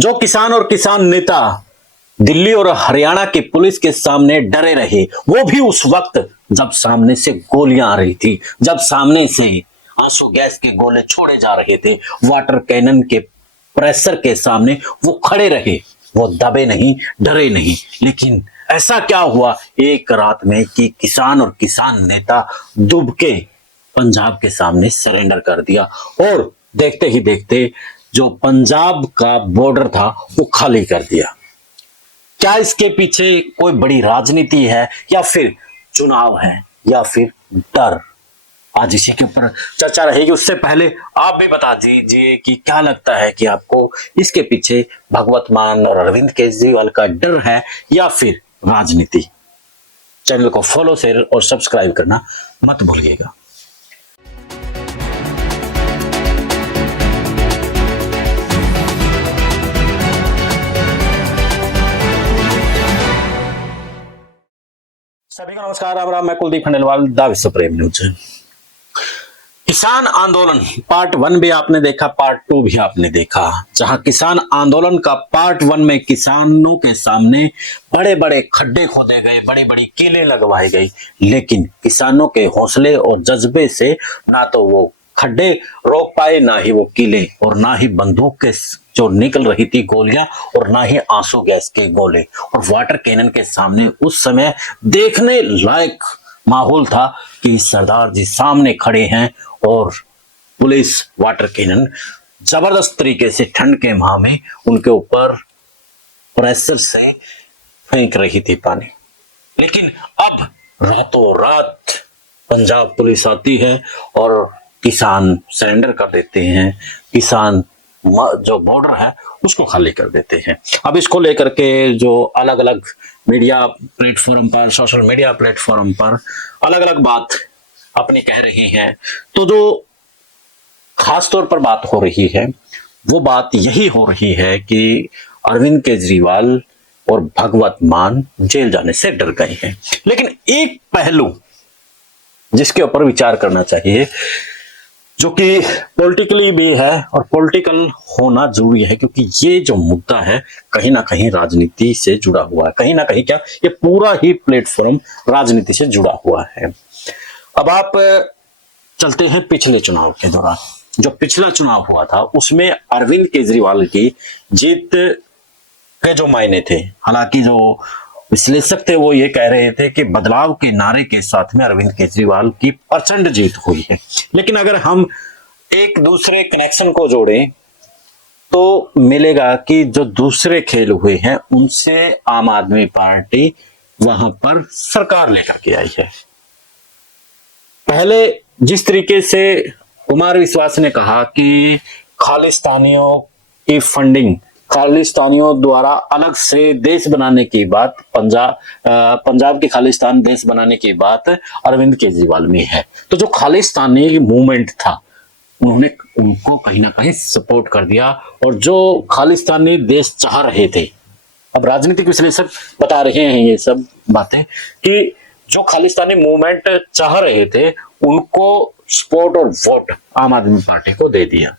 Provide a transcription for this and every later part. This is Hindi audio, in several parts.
जो किसान और किसान नेता दिल्ली और हरियाणा की पुलिस के सामने डरे रहे, वो भी उस वक्त जब सामने से गोलियां आ रही थी, जब सामने से आंसू गैस के गोले छोड़े जा रहे थे, वाटर कैनन के प्रेशर के सामने वो खड़े रहे, वो दबे नहीं, डरे नहीं। लेकिन ऐसा क्या हुआ एक रात में कि किसान और किसान नेता दुबके पंजाब के सामने सरेंडर कर दिया और देखते ही देखते जो पंजाब का बॉर्डर था वो खाली कर दिया। क्या इसके पीछे कोई बड़ी राजनीति है या फिर चुनाव है या फिर डर? आज इसी के ऊपर चर्चा रहेगी। उससे पहले आप भी बता दीजिए कि क्या लगता है कि आपको इसके पीछे भगवत मान और अरविंद केजरीवाल का डर है या फिर राजनीति? चैनल को फॉलो, शेयर और सब्सक्राइब करना मत भूलिएगा। सभी को नमस्कार, राम राम। मैं कुलदीप खंडेलवाल, द विश्व प्रेम न्यूज। किसान आंदोलन पार्ट 1 भी आपने देखा, पार्ट 2 भी आपने देखा। जहां किसान आंदोलन का पार्ट 1 में किसानों के सामने बड़े बड़े खड्डे खोदे गए, बड़ी बड़ी कीलें लगवाई गई, लेकिन किसानों के हौसले और जज्बे से ना तो वो खड्डे रोक पाए, ना ही वो कीले, और ना ही बंदूक के जो निकल रही थी गोलियां, और ना ही आंसू गैस के गोले और वाटर कैनन के सामने उस समय देखने लायक माहौल था कि सरदार जी सामने खड़े हैं और पुलिस वाटर कैनन जबरदस्त तरीके से ठंड के माह में उनके ऊपर प्रेशर से फेंक रही थी पानी। लेकिन अब रातों रात पंजाब पुलिस आती है और किसान सरेंडर कर देते हैं, किसान जो बॉर्डर है उसको खाली कर देते हैं। अब इसको लेकर के जो अलग अलग मीडिया प्लेटफॉर्म पर, सोशल मीडिया प्लेटफॉर्म पर अलग अलग बात अपनी कह रही हैं, तो जो खास तौर पर बात हो रही है वो बात यही हो रही है कि अरविंद केजरीवाल और भगवत मान जेल जाने से डर गए हैं। लेकिन एक पहलू जिसके ऊपर विचार करना चाहिए, जो कि पॉलिटिकली भी है और पॉलिटिकल होना जरूरी है, क्योंकि ये जो मुद्दा है कहीं ना कहीं राजनीति से जुड़ा हुआ है। कहीं ना कहीं क्या, ये पूरा ही प्लेटफॉर्म राजनीति से जुड़ा हुआ है। अब आप चलते हैं पिछले चुनाव के दौरान। जो पिछला चुनाव हुआ था उसमें अरविंद केजरीवाल की जीत के जो मायने थे, हालांकि जो विश्लेषक थे वो ये कह रहे थे कि बदलाव के नारे के साथ में अरविंद केजरीवाल की प्रचंड जीत हुई है। लेकिन अगर हम एक दूसरे कनेक्शन को जोड़ें तो मिलेगा कि जो दूसरे खेल हुए हैं उनसे आम आदमी पार्टी वहां पर सरकार लेकर के आई है। पहले जिस तरीके से कुमार विश्वास ने कहा कि खालिस्तानियों की फंडिंग, खालिस्तानियों द्वारा अलग से देश बनाने की बात, पंजाब के खालिस्तान देश बनाने की बात अरविंद केजरीवाल में है, तो जो खालिस्तानी मूवमेंट था उन्होंने उनको कहीं ना कहीं सपोर्ट कर दिया। और जो खालिस्तानी देश चाह रहे थे, अब राजनीतिक विश्लेषक बता रहे हैं ये सब बातें, कि जो खालिस्तानी मूवमेंट चाह रहे थे उनको सपोर्ट और वोट आम आदमी पार्टी को दे दिया।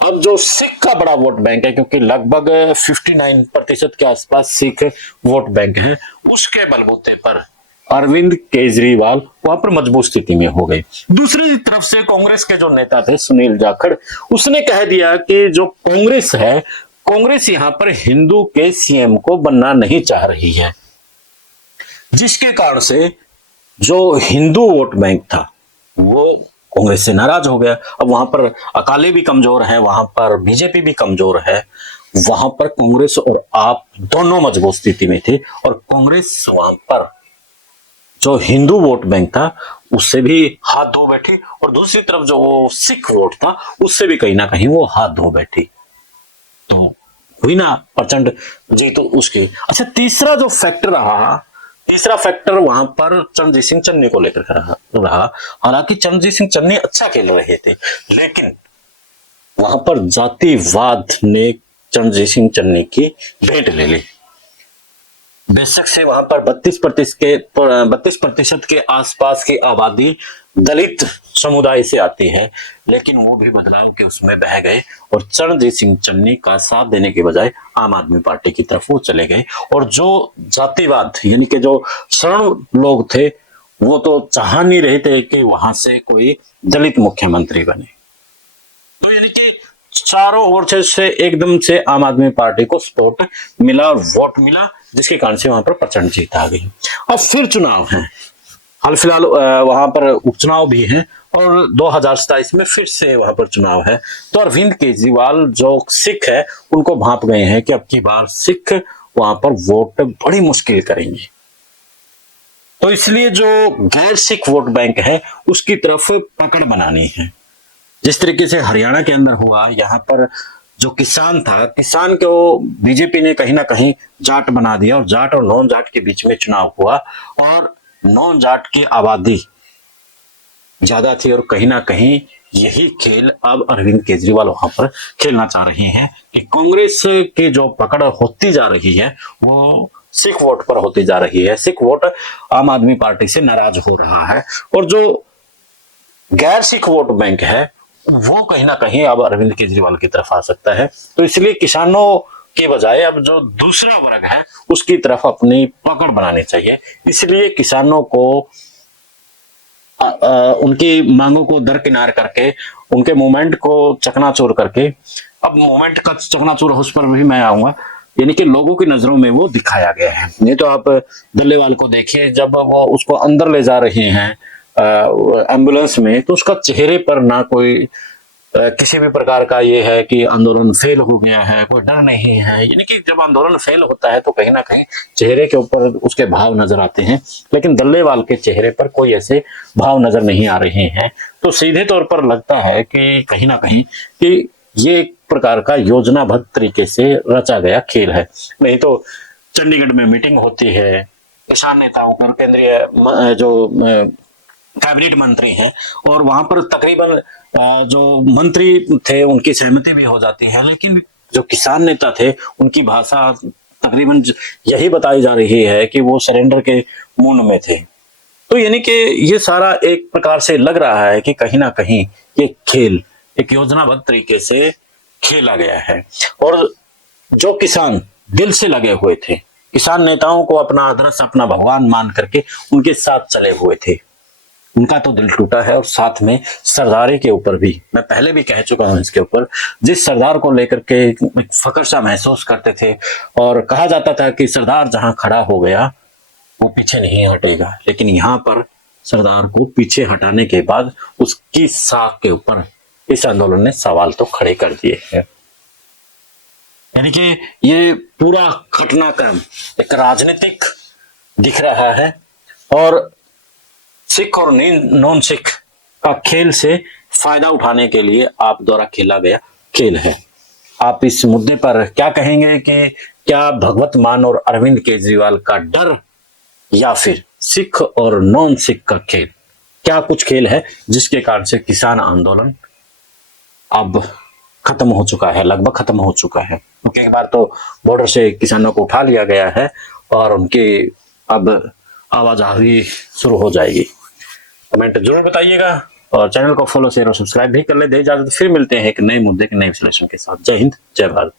अब जो सिख का बड़ा वोट बैंक है, क्योंकि लगभग 59% के आसपास सिख वोट बैंक है, उसके बलबूते पर अरविंद केजरीवाल वहां पर मजबूत स्थिति में हो गए। दूसरी तरफ से कांग्रेस के जो नेता थे सुनील जाखड़, उसने कह दिया कि जो कांग्रेस है, कांग्रेस यहां पर हिंदू के सीएम को बनना नहीं चाह रही है, जिसके कारण से जो हिंदू वोट बैंक था वो कांग्रेस से नाराज हो गया। अब वहां पर अकाली भी कमजोर है, वहां पर बीजेपी भी कमजोर है, वहां पर कांग्रेस और आप दोनों मजबूत स्थिति में थे, और कांग्रेस वहां पर जो हिंदू वोट बैंक था उससे भी हाथ धो बैठी, और दूसरी तरफ जो वो सिख वोट था उससे भी कहीं ना कहीं वो हाथ धो बैठी। तो हुई ना प्रचंड जीत उसकी। अच्छा, तीसरा जो फैक्टर रहा, तीसरा फैक्टर वहां पर चरणजीत सिंह चन्नी को लेकर रहा। हालांकि चरणजीत सिंह चन्नी अच्छा खेल रहे थे, लेकिन वहां पर जातिवाद ने चरणजीत सिंह चन्नी की भेंट ले ली। बेशक से वहां पर 32% के आसपास की आबादी दलित समुदाय से आती है, लेकिन वो भी बदलाव के उसमें बह गए और चरणजीत सिंह चन्नी का साथ देने के बजाय आम आदमी पार्टी की तरफ वो चले गए। और जो जातिवाद यानी कि जो शरण लोग थे वो तो चाह नहीं रहे थे कि वहां से कोई दलित मुख्यमंत्री बने। तो यानी कि चारों ओर से एकदम से आम आदमी पार्टी को सपोर्ट मिला और वोट मिला, जिसके कारण से वहां पर प्रचंड जीत आ गई। अब फिर चुनाव है, हाल फिलहाल वहां पर उपचुनाव भी है और 2027 में फिर से वहां पर चुनाव है। तो अरविंद केजरीवाल जो सिख है उनको भांप गए हैं कि अब की बार सिख वहां पर वोट बड़ी मुश्किल करेंगे। तो इसलिए जो गैर सिख वोट बैंक है उसकी तरफ पकड़ बनानी है। जिस तरीके से हरियाणा के अंदर हुआ, यहाँ पर जो किसान था, किसान को बीजेपी ने कहीं ना कहीं जाट बना दिया और जाट और नॉन जाट के बीच में चुनाव हुआ और नॉन जाट की आबादी ज्यादा थी। और कहीं ना कहीं यही खेल अब अरविंद केजरीवाल वहां पर खेलना चाह रहे हैं कि कांग्रेस की जो पकड़ होती जा रही है वो सिख वोट पर होती जा रही है। सिख वोट आम आदमी पार्टी से नाराज हो रहा है और जो गैर सिख वोट बैंक है वो कहीं ना कहीं अब अरविंद केजरीवाल की तरफ आ सकता है। तो इसलिए किसानों के बजाय अब जो दूसरा वर्ग है उसकी तरफ अपनी पकड़ बनानी चाहिए। इसलिए किसानों को उनकी मांगों को दरकिनार करके, उनके मूवमेंट को चकनाचूर करके, अब मूवमेंट का चकनाचूर उस पर भी मैं आऊंगा, यानी कि लोगों की नजरों में वो दिखाया गया है। नहीं तो आप डल्लेवाल को देखिए, जब वो उसको अंदर ले जा रहे हैं एम्बुलेंस में, तो उसका चेहरे पर ना कोई किसी भी प्रकार का ये है कि आंदोलन फेल हो गया है, कोई डर नहीं है। यानी कि जब आंदोलन फेल होता है तो कहीं ना कहीं चेहरे के ऊपर उसके भाव नजर आते हैं, लेकिन डल्लेवाल के चेहरे पर कोई ऐसे भाव नजर नहीं आ रहे हैं। तो सीधे तौर पर लगता है कि कहीं ना कहीं कि ये एक प्रकार का योजनाबद्ध तरीके से रचा गया खेल है। नहीं तो चंडीगढ़ में मीटिंग होती है, किसान नेताओं पर, केंद्रीय जो कैबिनेट मंत्री हैं, और वहां पर तकरीबन जो मंत्री थे उनकी सहमति भी हो जाती है, लेकिन जो किसान नेता थे उनकी भाषा तकरीबन यही बताई जा रही है कि वो सरेंडर के मूड में थे। तो यानी कि ये सारा एक प्रकार से लग रहा है कि कहीं ना कहीं ये खेल एक योजनाबद्ध तरीके से खेला गया है। और जो किसान दिल से लगे हुए थे, किसान नेताओं को अपना आदर्श, अपना भगवान मान करके उनके साथ चले हुए थे, उनका तो दिल टूटा है। और साथ में सरदारी के ऊपर भी, मैं पहले भी कह चुका हूं इसके ऊपर, जिस सरदार को लेकर के फख्र सा महसूस करते थे और कहा जाता था कि सरदार जहां खड़ा हो गया वो पीछे नहीं हटेगा, लेकिन यहाँ पर सरदार को पीछे हटाने के बाद उसकी साख के ऊपर इस आंदोलन ने सवाल तो खड़े कर दिए हैं। यानी कि ये पूरा घटनाक्रम एक राजनीतिक दिख रहा है और सिख और नॉन सिख का खेल से फायदा उठाने के लिए आप द्वारा खेला गया खेल है। आप इस मुद्दे पर क्या कहेंगे कि क्या भगवत मान और अरविंद केजरीवाल का डर, या फिर सिख और नॉन सिख का खेल, क्या कुछ खेल है जिसके कारण से किसान आंदोलन अब खत्म हो चुका है, लगभग खत्म हो चुका है, क्योंकि एक बार तो बॉर्डर से किसानों को उठा लिया गया है और उनकी अब आवाजाही शुरू हो जाएगी। कमेंट जरूर बताइएगा और चैनल को फॉलो, शेयर और सब्सक्राइब भी कर ले। दे इजाजत, फिर मिलते हैं एक नए मुद्दे के नए विश्लेषण के साथ। जय हिंद, जय भारत।